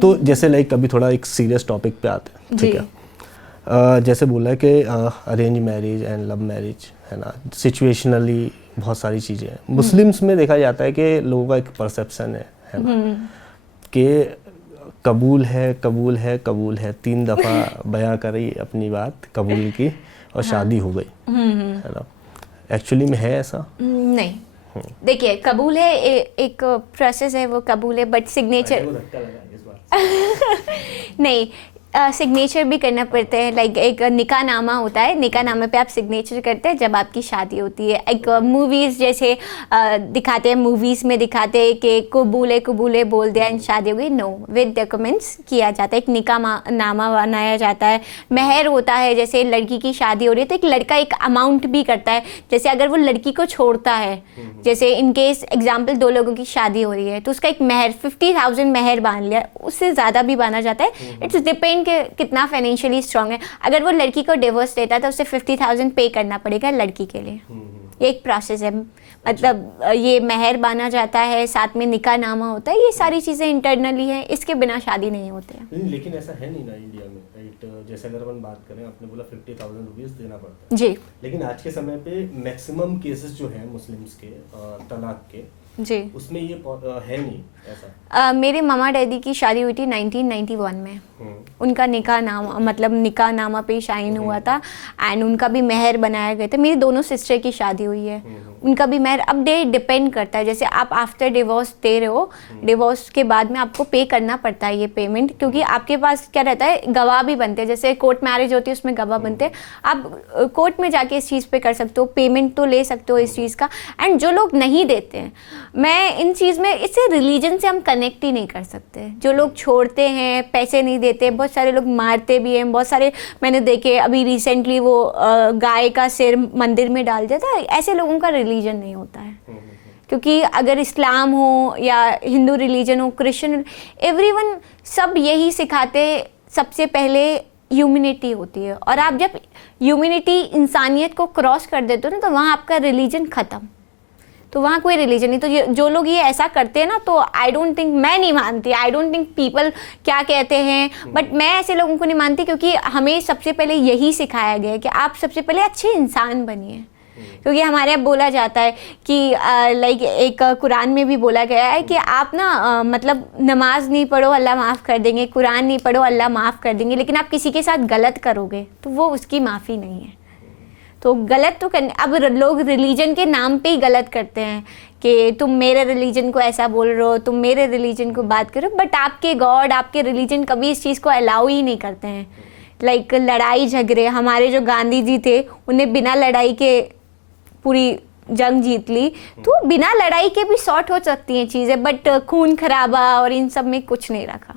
तो जैसे लाइक कभी थोड़ा एक सीरियस टॉपिक पे आते हैं, ठीक है। जैसे बोला है कि arrange marriage and love marriage है ना, सिचुएशनली बहुत सारी चीज़ें हैं। मुस्लिम्स में देखा जाता है कि लोगों का एक परसेप्शन है ना, कि कबूल है कबूल है कबूल है, 3 दफ़ा बयां करी अपनी बात कबूल की और शादी हो गई, है ना। एक्चुअली में है ऐसा? नहीं, देखिए कबूल है एक प्रोसेस है, वो कबूल है, बट सिग्नेचर नहीं, सिग्नेचर भी करना पड़ता है। लाइक एक निकाह नामा होता है, निकाह नामे पे आप सिग्नेचर करते हैं जब आपकी शादी होती है। एक मूवीज़ जैसे दिखाते हैं, मूवीज़ में दिखाते हैं कि कबूले बोल दिया एंड शादी हो गई। नो, विद डॉक्यूमेंट्स किया जाता है, एक निकाह नामा बनाया जाता है। महर होता है, जैसे लड़की की शादी हो रही है तो एक लड़का एक अमाउंट भी करता है। जैसे अगर वो लड़की को छोड़ता है, जैसे इन केस एग्जाम्पल 2 लोगों की शादी हो रही है तो उसका एक महर 50,000 महर बांध लिया, उससे ज़्यादा भी बांधा जाता है। इट्स डिपेंड कि कितना फाइनेंशियली स्ट्रांग है। अगर वो लड़की को डिवोर्स देता है तो उसे 50,000 पे करना पड़ेगा लड़की के लिए। ये एक प्रोसेस है, मतलब ये महर बांधा जाता है, साथ में निकाह नामा होता है। ये सारी चीज़ें इंटरनली हैं, इसके बिना शादी नहीं होते हैं। लेकिन ऐसा है नहीं ना इंडिया में, राइट। जैसे अगर अपन बात करें, आपने बोला 50,000 रुपीज़ देना पड़ता है जी, लेकिन आज के समय पे मैक्सिमम केसेस जो हैं मुस्लिम्स के तलाक के जी, उसमें ये है नहीं ऐसा। मेरे मामा डैडी की शादी हुई थी 1991 में। उनका निकाह नामा, मतलब निकाह नामा पे शाइन हुआ था एंड उनका भी महर बनाया गया था। मेरी दोनों सिस्टर की शादी हुई है, उनका भी महर। अब डिपेंड करता है, जैसे आप आफ्टर डिवोर्स दे रहे हो, डिवोर्स के बाद में आपको पे करना पड़ता है ये पेमेंट, क्योंकि आपके पास क्या रहता है, गवाह भी बनते हैं। जैसे कोर्ट मैरिज होती है उसमें गवाह बनते हैं, आप कोर्ट में जाके इस चीज़ पे कर सकते हो, पेमेंट तो ले सकते हो इस चीज़ का। एंड जो लोग नहीं देते हैं, मैं इन चीज़ में, इससे रिलीजन से हम कनेक्ट ही नहीं कर सकते। जो लोग छोड़ते हैं, पैसे नहीं देते, बहुत सारे लोग मारते भी हैं। बहुत सारे मैंने देखे, अभी रिसेंटली वो गाय का सिर मंदिर में डाल दिया था। ऐसे लोगों का रिलीजन नहीं होता है, क्योंकि अगर इस्लाम हो या हिंदू रिलीजन हो, क्रिश्चियन, एवरीवन सब यही सिखाते, सबसे पहले ह्यूमैनिटी होती है। और आप जब ह्यूमैनिटी, इंसानियत को क्रॉस कर देते हो ना, तो वहाँ आपका रिलीजन ख़त्म, तो वहाँ कोई रिलीजन नहीं। तो जो लोग ये ऐसा करते हैं ना, तो आई डोंट थिंक, मैं नहीं मानती, आई डोंट थिंक पीपल क्या कहते हैं, बट मैं ऐसे लोगों को नहीं मानती, क्योंकि हमें सबसे पहले यही सिखाया गया है कि आप सबसे पहले अच्छे इंसान बनिए। क्योंकि हमारे यहाँ बोला जाता है कि लाइक एक कुरान में भी बोला गया है कि आप ना मतलब नमाज नहीं पढ़ो अल्लाह माफ़ कर देंगे, कुरान नहीं पढ़ो अल्लाह माफ़ कर देंगे, लेकिन आप किसी के साथ गलत करोगे तो वो उसकी माफ़ी नहीं है। तो गलत तो करने, अब लोग रिलीजन के नाम पे ही गलत करते हैं कि तुम मेरे रिलीजन को ऐसा बोल रहे हो, तुम मेरे रिलीजन को बात करो, बट आपके गॉड, आपके रिलीजन कभी इस चीज़ को अलाउ ही नहीं करते हैं। लाइक लड़ाई झगड़े, हमारे जो गांधी जी थे, उन्हें बिना लड़ाई के पूरी जंग जीत ली। तो बिना लड़ाई के भी सॉर्ट हो सकती हैं चीज़ें, बट खून खराबा और इन सब में कुछ नहीं रखा।